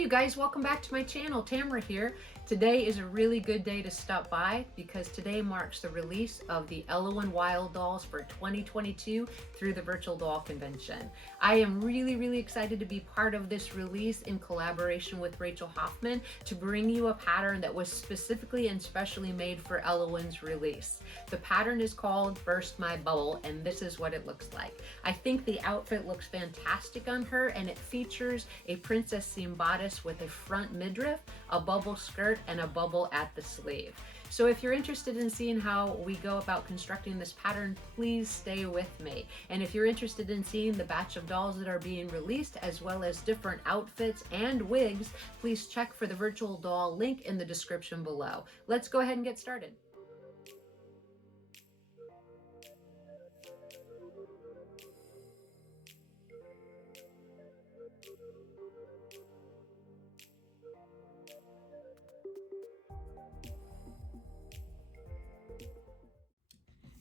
Hey you guys, welcome back to my channel. Tamara here. Today is a really good day to stop by because today marks the release of the Ellowyne Wild Dolls for 2022 through the Virtual Doll Convention. I am really excited to be part of this release in collaboration with Rachel Hoffman to bring you a pattern that was specifically and specially made for Ellowyne's release. The pattern is called Burst My Bubble, and this is what it looks like. I think the outfit looks fantastic on her, and it features a princess seam bodice with a front midriff, a bubble skirt, and a bubble at the sleeve. So if you're interested in seeing how we go about constructing this pattern, please stay with me. And if you're interested in seeing the batch of dolls that are being released, as well as different outfits and wigs, please check for the virtual doll link in the description below. Let's go ahead and get started.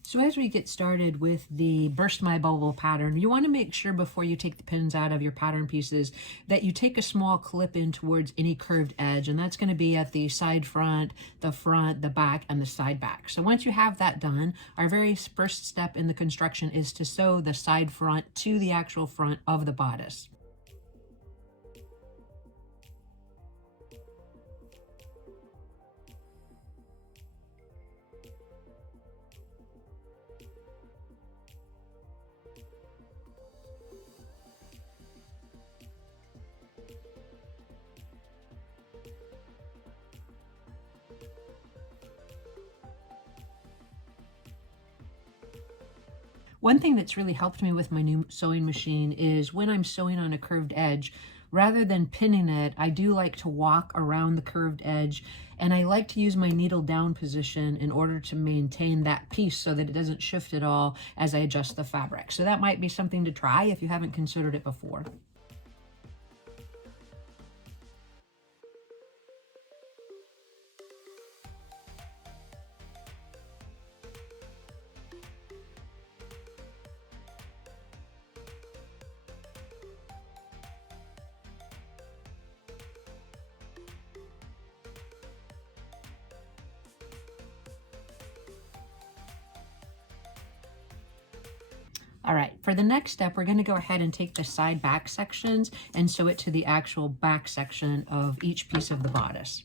So as we get started with the Burst My Bubble pattern, you want to make sure before you take the pins out of your pattern pieces that you take a small clip in towards any curved edge, and that's going to be at the side front, the back, and the side back. So once you have that done, our very first step in the construction is to sew the side front to the actual front of the bodice. One thing that's really helped me with my new sewing machine is when I'm sewing on a curved edge, rather than pinning it, I do like to walk around the curved edge, and I like to use my needle down position in order to maintain that piece so that it doesn't shift at all as I adjust the fabric. So that might be something to try if you haven't considered it before. All right, for the next step, we're going to go ahead and take the side back sections and sew it to the actual back section of each piece of the bodice.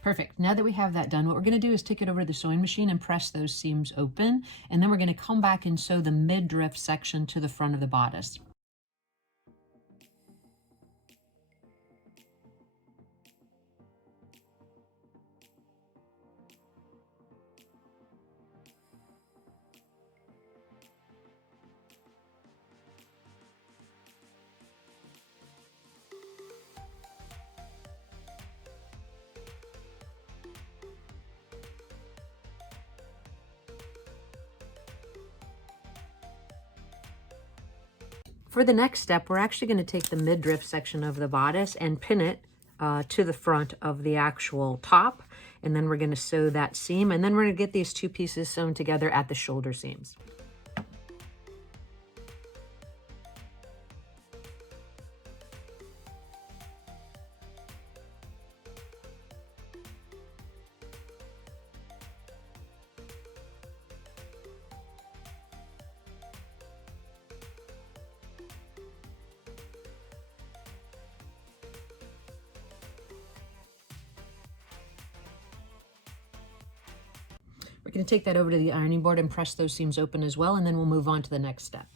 Perfect. Now that we have that done, what we're going to do is take it over to the sewing machine and press those seams open, and then we're going to come back and sew the midriff section to the front of the bodice. For the next step, we're actually going to take the midriff section of the bodice and pin it to the front of the actual top, and then we're going to sew that seam, and then we're going to get these two pieces sewn together at the shoulder seams. We're going to take that over to the ironing board and press those seams open as well, and then we'll move on to the next step.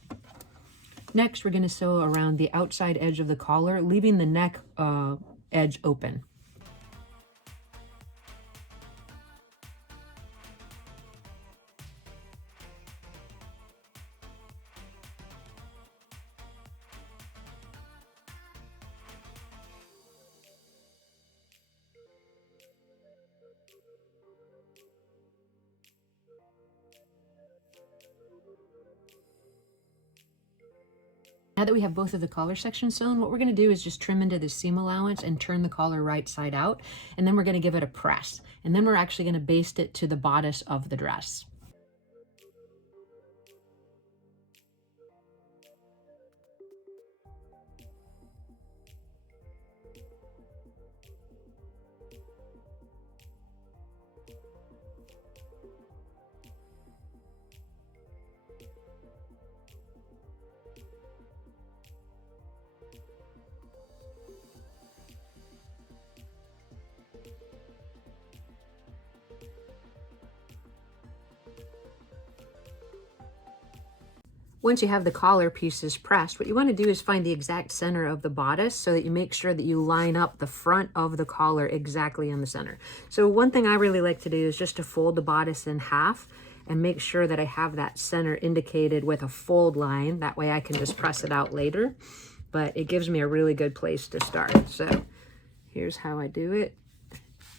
Next, we're going to sew around the outside edge of the collar, leaving the neck edge open. Now that we have both of the collar sections sewn, what we're going to do is just trim into the seam allowance and turn the collar right side out, and then we're going to give it a press, and then we're actually going to baste it to the bodice of the dress. Once you have the collar pieces pressed, what you want to do is find the exact center of the bodice so that you make sure that you line up the front of the collar exactly in the center. So one thing I really like to do is just to fold the bodice in half and make sure that I have that center indicated with a fold line. That way I can just press it out later, but it gives me a really good place to start. So here's how I do it,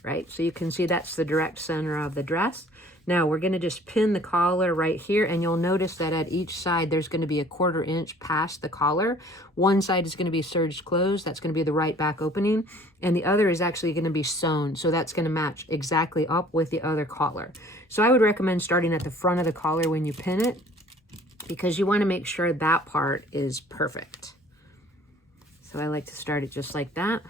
right? So you can see that's the direct center of the dress. Now we're going to just pin the collar right here, and you'll notice that at each side there's going to be a 1/4 inch past the collar. One side is going to be serged closed, that's going to be the right back opening, and the other is actually going to be sewn, so that's going to match exactly up with the other collar. So I would recommend starting at the front of the collar when you pin it, because you want to make sure that part is perfect. So I like to start it just like that.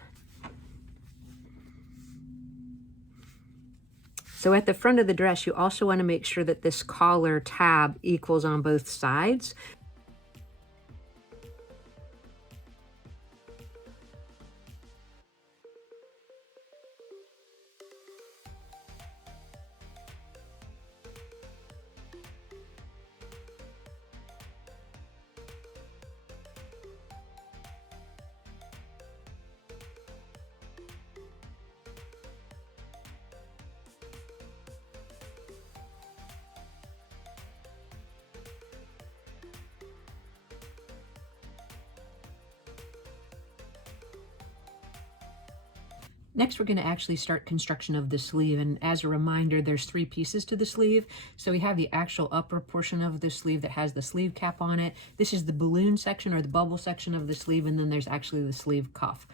So at the front of the dress, you also want to make sure that this collar tab equals on both sides. Next, we're going to actually start construction of the sleeve, and as a reminder, there's 3 pieces to the sleeve. So we have the actual upper portion of the sleeve that has the sleeve cap on it. This is the balloon section or the bubble section of the sleeve, and then there's actually the sleeve cuff.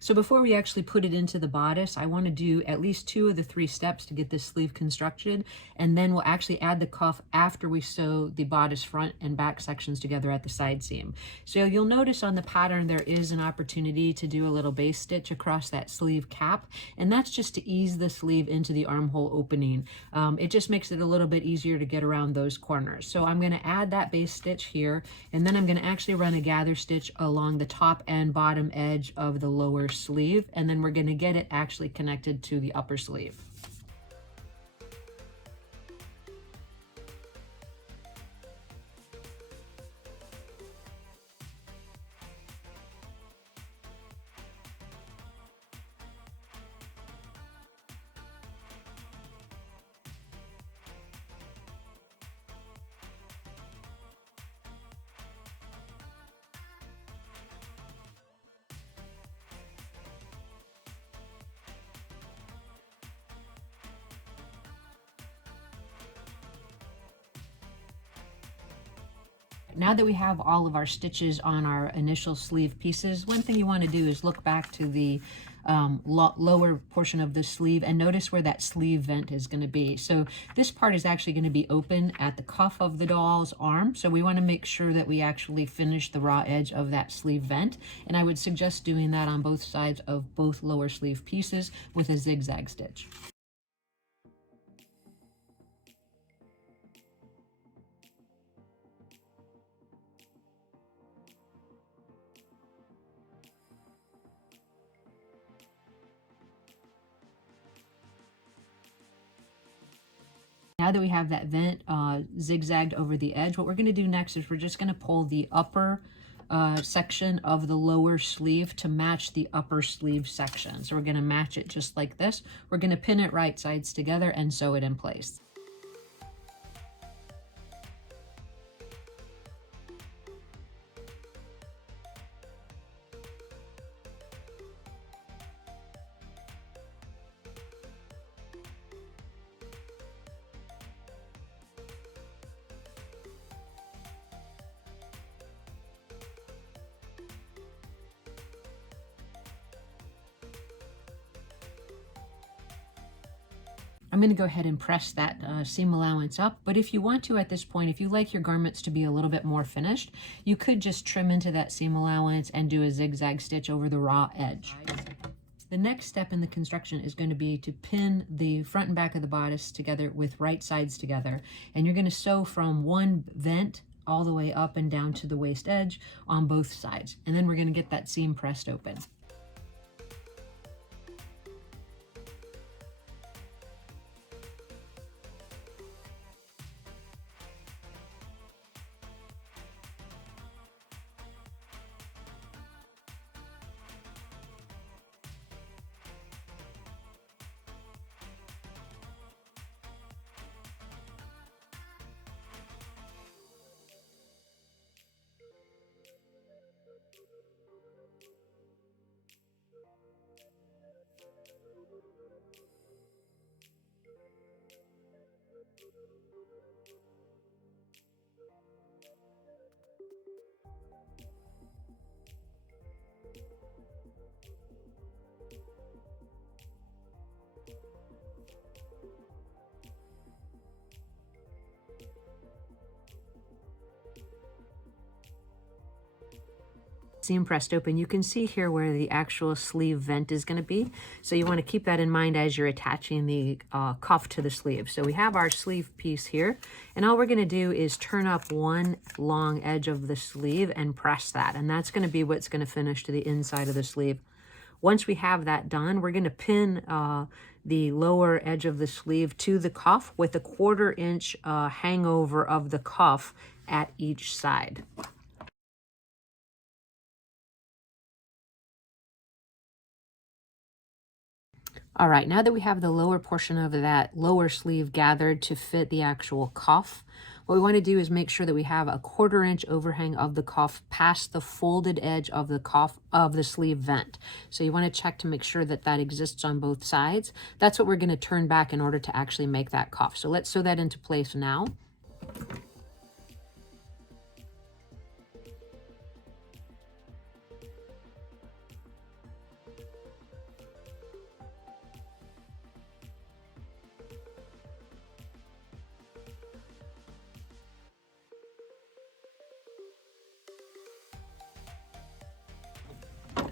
So before we actually put it into the bodice, I want to do at least 2 of the 3 steps to get this sleeve constructed, and then we'll actually add the cuff after we sew the bodice front and back sections together at the side seam. So you'll notice on the pattern there is an opportunity to do a little base stitch across that sleeve cap, and that's just to ease the sleeve into the armhole opening. It just makes it a little bit easier to get around those corners. So I'm going to add that base stitch here, and then I'm going to actually run a gather stitch along the top and bottom edge of the lower sleeve, and then we're going to get it actually connected to the upper sleeve. Now that we have all of our stitches on our initial sleeve pieces, one thing you want to do is look back to the lower portion of the sleeve and notice where that sleeve vent is going to be. So this part is actually going to be open at the cuff of the doll's arm. So we want to make sure that we actually finish the raw edge of that sleeve vent. And I would suggest doing that on both sides of both lower sleeve pieces with a zigzag stitch. Now that we have that vent zigzagged over the edge, what we're going to do next is we're just going to pull the upper section of the lower sleeve to match the upper sleeve section. So we're going to match it just like this. We're going to pin it right sides together and sew it in place. I'm going to go ahead and press that seam allowance up, but if you want to at this point, if you like your garments to be a little bit more finished, you could just trim into that seam allowance and do a zigzag stitch over the raw edge. The next step in the construction is going to be to pin the front and back of the bodice together with right sides together, and you're going to sew from one vent all the way up and down to the waist edge on both sides, and then we're going to get that seam pressed open. Seam pressed open, you can see here where the actual sleeve vent is going to be. So you want to keep that in mind as you're attaching the cuff to the sleeve. So we have our sleeve piece here, and all we're going to do is turn up one long edge of the sleeve and press that, and that's going to be what's going to finish to the inside of the sleeve. Once we have that done, we're going to pin the lower edge of the sleeve to the cuff with a 1/4 inch hangover of the cuff at each side. All right, now that we have the lower portion of that lower sleeve gathered to fit the actual cuff, what we want to do is make sure that we have a 1/4 inch overhang of the cuff past the folded edge of the cuff of the sleeve vent. So you want to check to make sure that that exists on both sides. That's what we're going to turn back in order to actually make that cuff. So let's sew that into place now.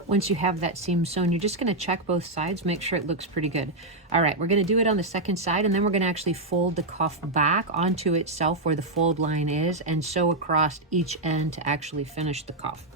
Once you have that seam sewn, you're just going to check both sides, make sure it looks pretty good. All right, we're going to do it on the second side, and then we're going to actually fold the cuff back onto itself where the fold line is and sew across each end to actually finish the cuff.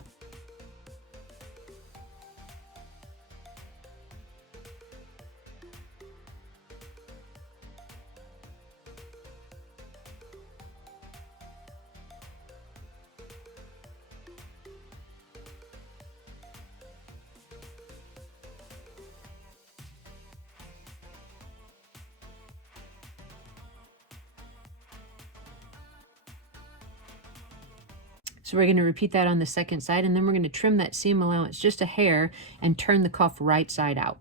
So we're going to repeat that on the second side, and then we're going to trim that seam allowance just a hair and turn the cuff right side out.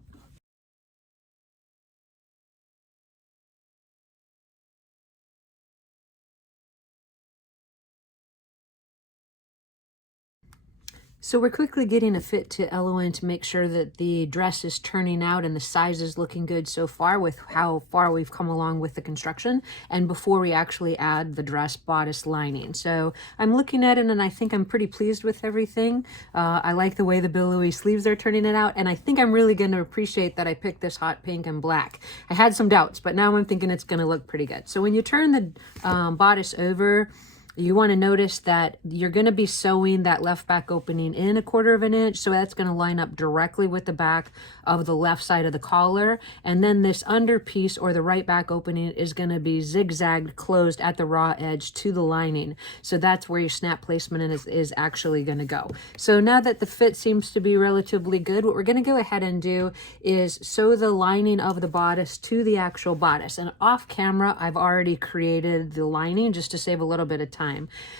So we're quickly getting a fit to Ellowyne to make sure that the dress is turning out and the size is looking good so far with how far we've come along with the construction, and before we actually add the dress bodice lining. So I'm looking at it and I think I'm pretty pleased with everything. I like the way the billowy sleeves are turning it out, and I think I'm really going to appreciate that I picked this hot pink and black. I had some doubts, but now I'm thinking it's going to look pretty good. So when you turn the bodice over, you want to notice that you're going to be sewing that left back opening in a 1/4 inch, so that's going to line up directly with the back of the left side of the collar, and then this under piece or the right back opening is going to be zigzagged closed at the raw edge to the lining. So that's where your snap placement is actually going to go. So now that the fit seems to be relatively good, what we're going to go ahead and do is sew the lining of the bodice to the actual bodice. And off camera, I've already created the lining just to save a little bit of time.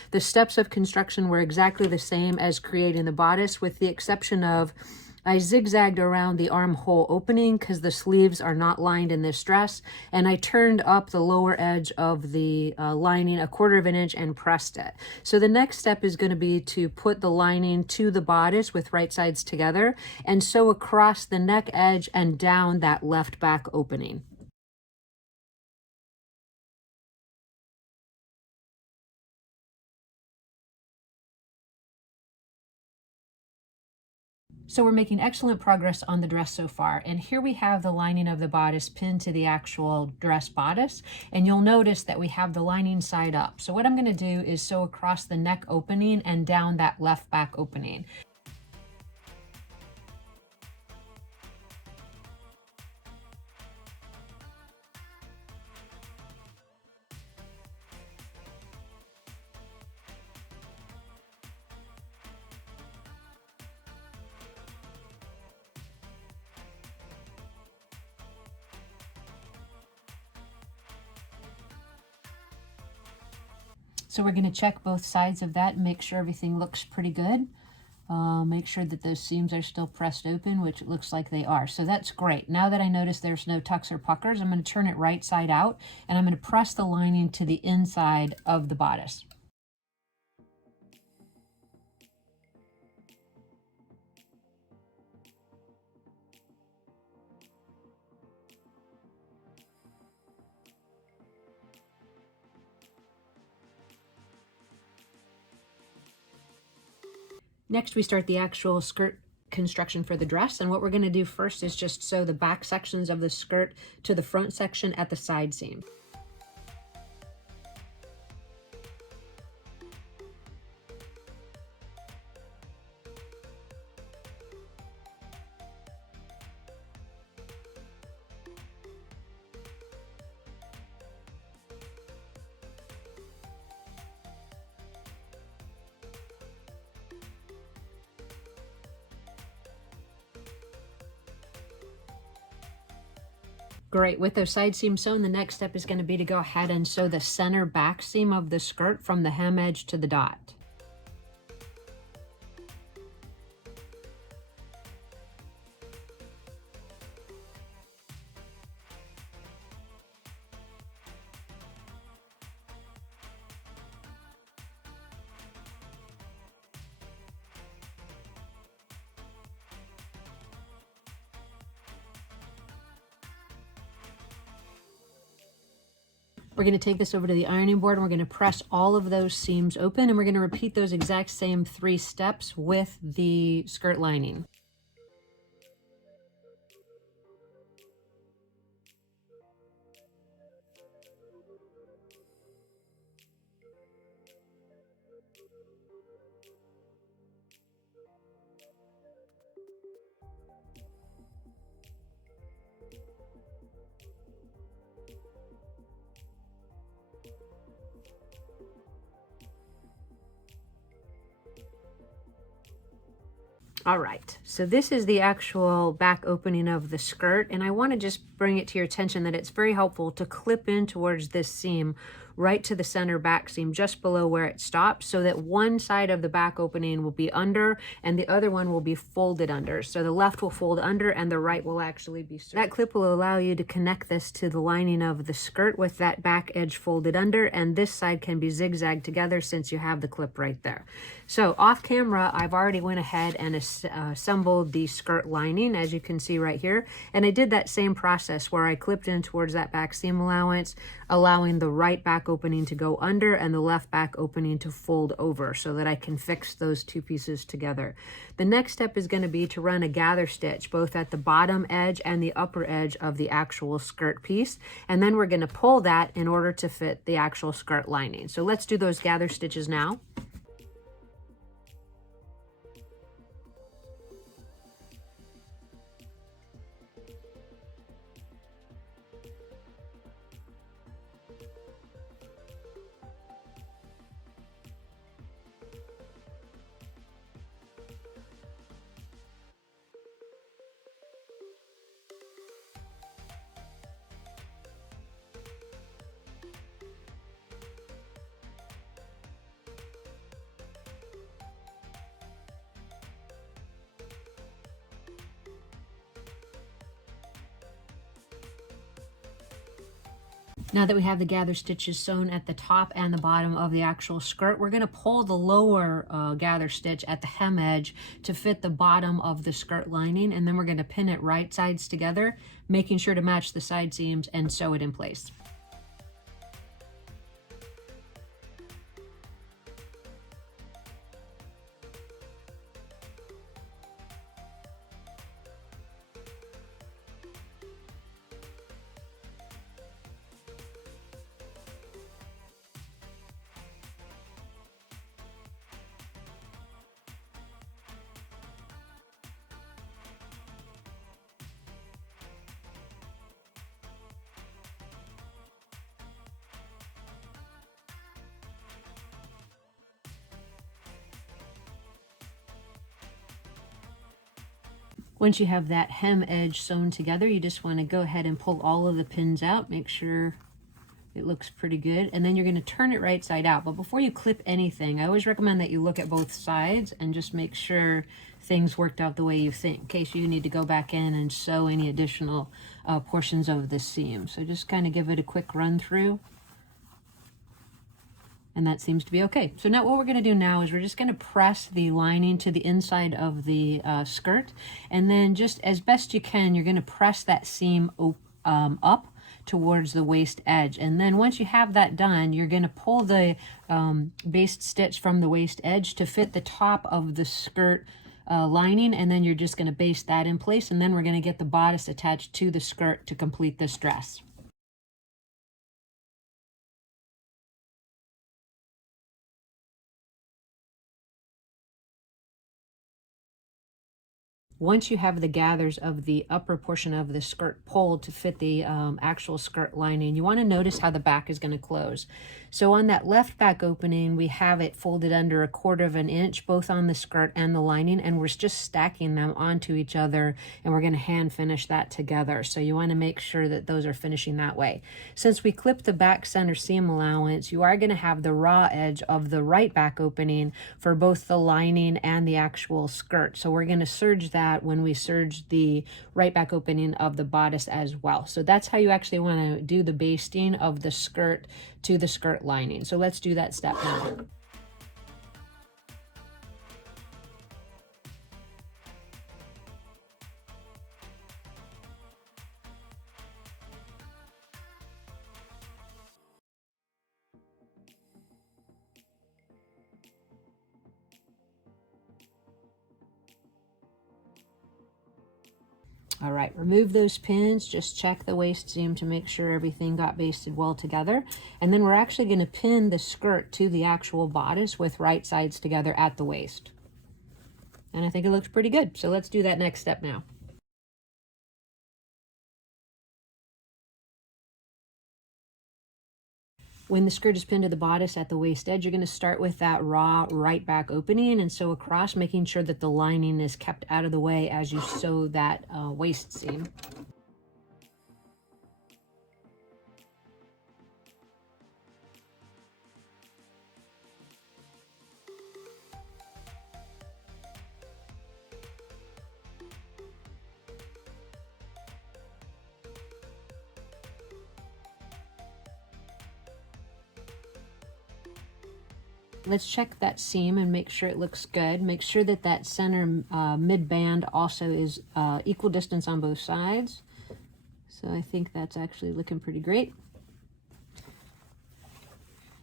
The steps of construction were exactly the same as creating the bodice, with the exception of I zigzagged around the armhole opening because the sleeves are not lined in this dress, and I turned up the lower edge of the lining a 1/4 inch and pressed it. So the next step is going to be to put the lining to the bodice with right sides together and sew across the neck edge and down that left back opening. So we're making excellent progress on the dress so far, and here we have the lining of the bodice pinned to the actual dress bodice, and you'll notice that we have the lining side up. So what I'm going to do is sew across the neck opening and down that left back opening. So we're going to check both sides of that and make sure everything looks pretty good. Make sure that those seams are still pressed open, which it looks like they are. So that's great. Now that I notice there's no tucks or puckers, I'm going to turn it right side out, and I'm going to press the lining to the inside of the bodice. Next, we start the actual skirt construction for the dress, and what we're going to do first is just sew the back sections of the skirt to the front section at the side seam. Great. With those side seams sewn, the next step is going to be to go ahead and sew the center back seam of the skirt from the hem edge to the dot. We're going to take this over to the ironing board, and we're going to press all of those seams open, and we're going to repeat those exact same 3 steps with the skirt lining. All right, so this is the actual back opening of the skirt, and I want to just bring it to your attention that it's very helpful to clip in towards this seam right to the center back seam just below where it stops, so that one side of the back opening will be under and the other one will be folded under. So the left will fold under and the right will actually be straight. That clip will allow you to connect this to the lining of the skirt with that back edge folded under, and this side can be zigzagged together since you have the clip right there. So off camera, I've already went ahead and assembled the skirt lining, as you can see right here, and I did that same process where I clipped in towards that back seam allowance, allowing the right back opening to go under and the left back opening to fold over so that I can fix those two pieces together. The next step is going to be to run a gather stitch both at the bottom edge and the upper edge of the actual skirt piece, and then we're going to pull that in order to fit the actual skirt lining. So let's do those gather stitches now. Now that we have the gather stitches sewn at the top and the bottom of the actual skirt, we're going to pull the lower gather stitch at the hem edge to fit the bottom of the skirt lining, and then we're going to pin it right sides together, making sure to match the side seams and sew it in place. Once you have that hem edge sewn together, you just want to go ahead and pull all of the pins out. Make sure it looks pretty good. And then you're going to turn it right side out. But before you clip anything, I always recommend that you look at both sides and just make sure things worked out the way you think, in case you need to go back in and sew any additional portions of the seam. So just kind of give it a quick run through. And that seems to be okay. So now what we're going to do now is we're just going to press the lining to the inside of the skirt. And then just as best you can, you're going to press that seam up towards the waist edge. And then once you have that done, you're going to pull the baste stitch from the waist edge to fit the top of the skirt lining. And then you're just going to baste that in place. And then we're going to get the bodice attached to the skirt to complete this dress. Once you have the gathers of the upper portion of the skirt pulled to fit the actual skirt lining, you want to notice how the back is going to close. So on that left back opening, we have it folded under 1/4 of an inch, both on the skirt and the lining, and we're just stacking them onto each other, and we're going to hand finish that together. So you want to make sure that those are finishing that way. Since we clipped the back center seam allowance, you are going to have the raw edge of the right back opening for both the lining and the actual skirt. So we're going to serge that when we serge the right back opening of the bodice as well. So that's how you actually want to do the basting of the skirt to the skirt lining. So let's do that step now. All right, remove those pins, just check the waist seam to make sure everything got basted well together. And then we're actually going to pin the skirt to the actual bodice with right sides together at the waist. And I think it looks pretty good. So let's do that next step now. When the skirt is pinned to the bodice at the waist edge, you're going to start with that raw right back opening and sew across, making sure that the lining is kept out of the way as you sew that waist seam. Let's check that seam and make sure it looks good. Make sure that that center mid band also is equal distance on both sides. So I think that's actually looking pretty great.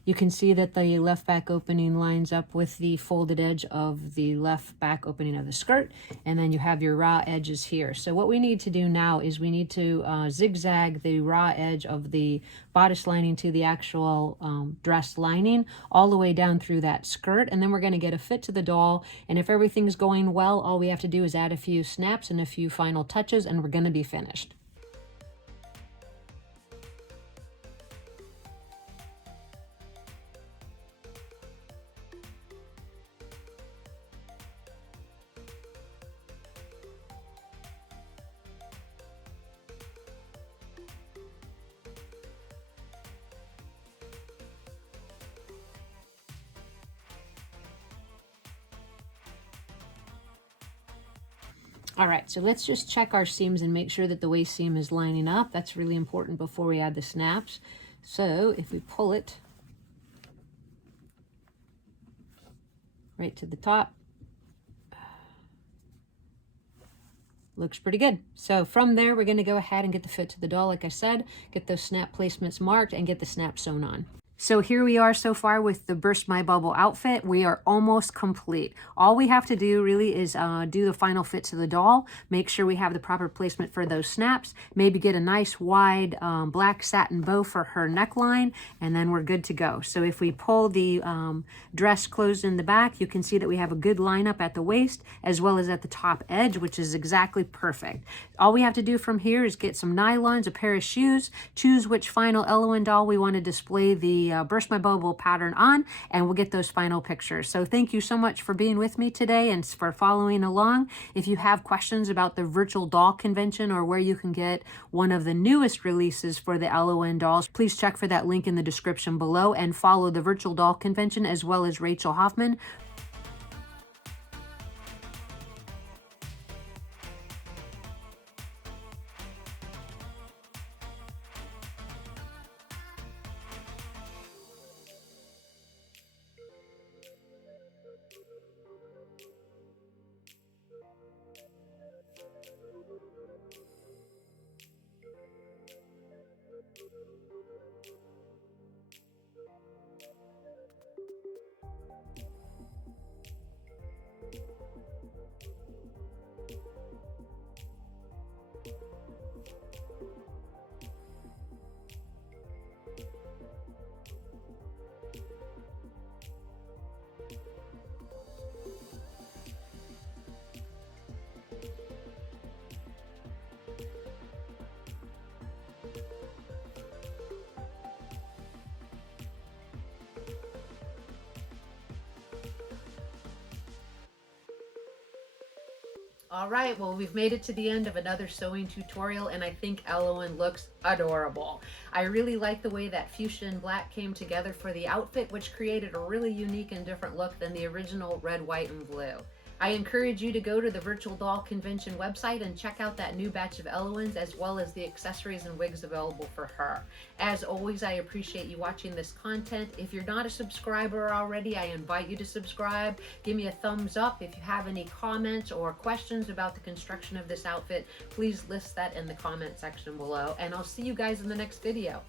You can see that the left back opening lines up with the folded edge of the left back opening of the skirt, and then you have your raw edges here. So what we need to do now is we need to zigzag the raw edge of the bodice lining to the actual dress lining all the way down through that skirt, and then we're going to get a fit to the doll. And if everything's going well, all we have to do is add a few snaps and a few final touches, and we're going to be finished. All right, so let's just check our seams and make sure that the waist seam is lining up. That's really important before we add the snaps. So if we pull it right to the top, looks pretty good. So from there, we're going to go ahead and get the fit to the doll, like I said, get those snap placements marked and get the snap sewn on. So here we are so far with the Burst My Bubble outfit. We are almost complete. All we have to do really is do the final fit to the doll, make sure we have the proper placement for those snaps, maybe get a nice wide black satin bow for her neckline, and then we're good to go. So if we pull the dress closed in the back, you can see that we have a good lineup at the waist as well as at the top edge, which is exactly perfect. All we have to do from here is get some nylons, a pair of shoes, choose which final Ellowyne doll we want to display the the Burst My Bubble pattern on, and we'll get those final pictures. So thank you so much for being with me today and for following along. If you have questions about the virtual doll convention or where you can get one of the newest releases for the Ellowyne dolls, please check for that link in the description below and follow the virtual doll convention as well as Rachel Hoffman. All right, well, we've made it to the end of another sewing tutorial, and I think Ellowyne looks adorable. I really like the way that fuchsia and black came together for the outfit, which created a really unique and different look than the original red, white, and blue. I encourage you to go to the Virtual Doll Convention website and check out that new batch of Ellowynes, as well as the accessories and wigs available for her. As always, I appreciate you watching this content. If you're not a subscriber already, I invite you to subscribe. Give me a thumbs up. If you have any comments or questions about the construction of this outfit, please list that in the comment section below, and I'll see you guys in the next video.